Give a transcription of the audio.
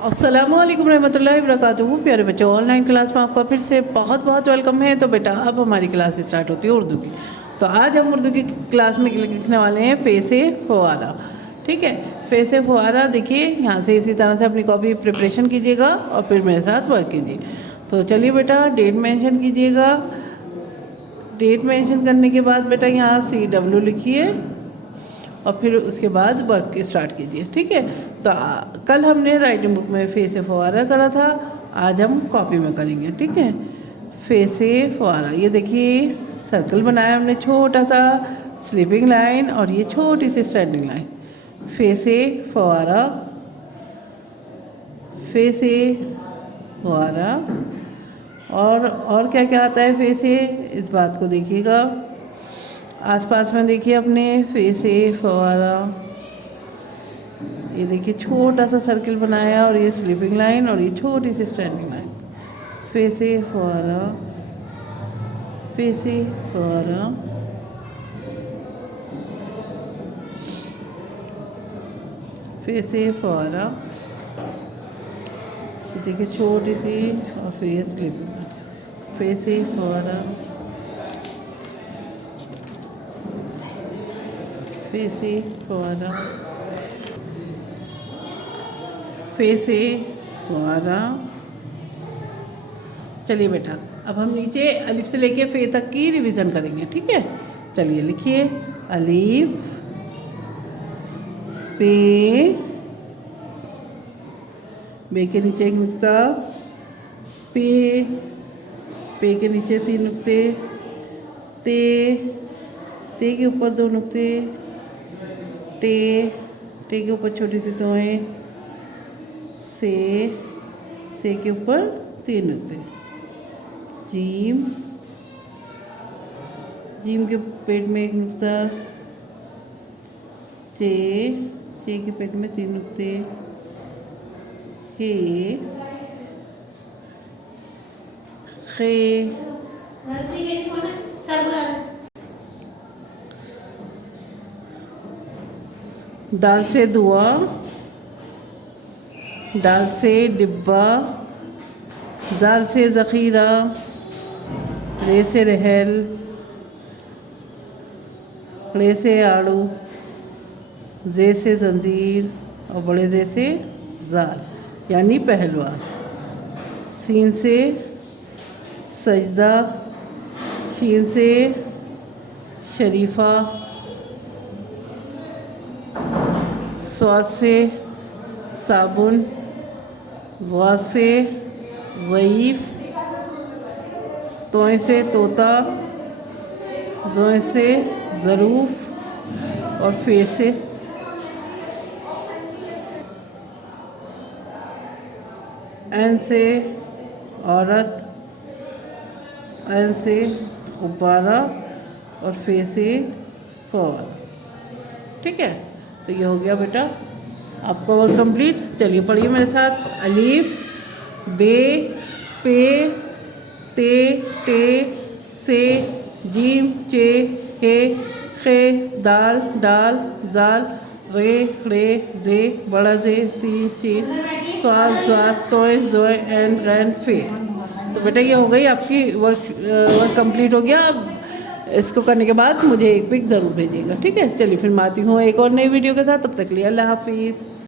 अस्सलामुअलैकुम रहमतुल्लाहि वबरकातुहू। प्यारे बच्चों, ऑनलाइन क्लास में आपका फिर से बहुत बहुत वेलकम है। तो बेटा अब हमारी क्लास स्टार्ट होती है उर्दू की। तो आज हम उर्दू की क्लास में लिखने वाले हैं फे से फुआरा। ठीक है, फे से फुआरा देखिए यहाँ से इसी तरह से अपनी कॉपी प्रिपरेशन कीजिएगा और फिर मेरे साथ वर्क कीजिए। तो चलिए बेटा, डेट मेंशन कीजिएगा। डेट मेंशन करने के बाद बेटा यहाँ CW लिखिए और फिर उसके बाद वर्क स्टार्ट कीजिए। ठीक है, तो कल हमने राइटिंग बुक में फे से फुआरा करा था, आज हम कॉपी में करेंगे। ठीक है, फे से फुआरा, ये देखिए सर्कल बनाया हमने छोटा सा, स्लीपिंग लाइन और ये छोटी सी स्टैंडिंग लाइन। फे से फुआरा, फे से फुआरा। और क्या क्या आता है फे से, इस बात को देखिएगा। आसपास में देखिए अपने फे से फुआरा, ये देखिए छोटा सा सर्किल बनाया और ये स्लीपिंग लाइन और ये छोटी सी स्टैंडिंग लाइन। फे से फुआरा, फे से फुआरा, फे से फुआरा, ये देखिए छोटी सी और फिर ये स्लीपिंग लाइन। फे से फुआरा, फे से फुआरा, फे से फुआरा। चलिए बेटा, अब हम नीचे अलिफ से लेके फे तक की रिवीजन करेंगे। ठीक है, चलिए लिखिए अलिफ, बे के नीचे एक नुक्ता, पे के नीचे 3 नुक्ते, ते के ऊपर 2 नुक्ते, टे के ऊपर छोटी सी तोएं, से के ऊपर 3 नुक्ते, जीम के पेट में 1 नुक्ता, चे के पेट में 3 नुक्ते, हे, दाल से दुआ, दाल से डिब्बा, जाल से ज़ख़ीरा, रे से रहल, रे से आड़ू, जे से जंजीर और बड़े जे से जाल यानी पहलवान। सीन से सजदा, शीन से शरीफा, स्वाद से साबुन, वा से वईफ़, तोय से तोता, जोय से ज़रूफ़ और फे से ऐन से औरत, ऐन से गुब्बारा और फे से फौर। ठीक है, तो ये हो गया बेटा आपका वर्क कंप्लीट। चलिए पढ़िए मेरे साथ। अलीफ, बे, पे, ते, से, जीम, चे, हे, खे, दाल, जाल, रे, जे, बड़ा जे, शीन, स्वाद, तोय, जोय, एन, फे। तो बेटा ये हो गई आपकी वर्क कंप्लीट हो गया। अब इसको करने के बाद मुझे एक पिक ज़रूर भेजिएगा। ठीक है, चलिए फिर मैं आती हूँ एक और नई वीडियो के साथ। तब तक के लिए अल्लाह हाफिज़।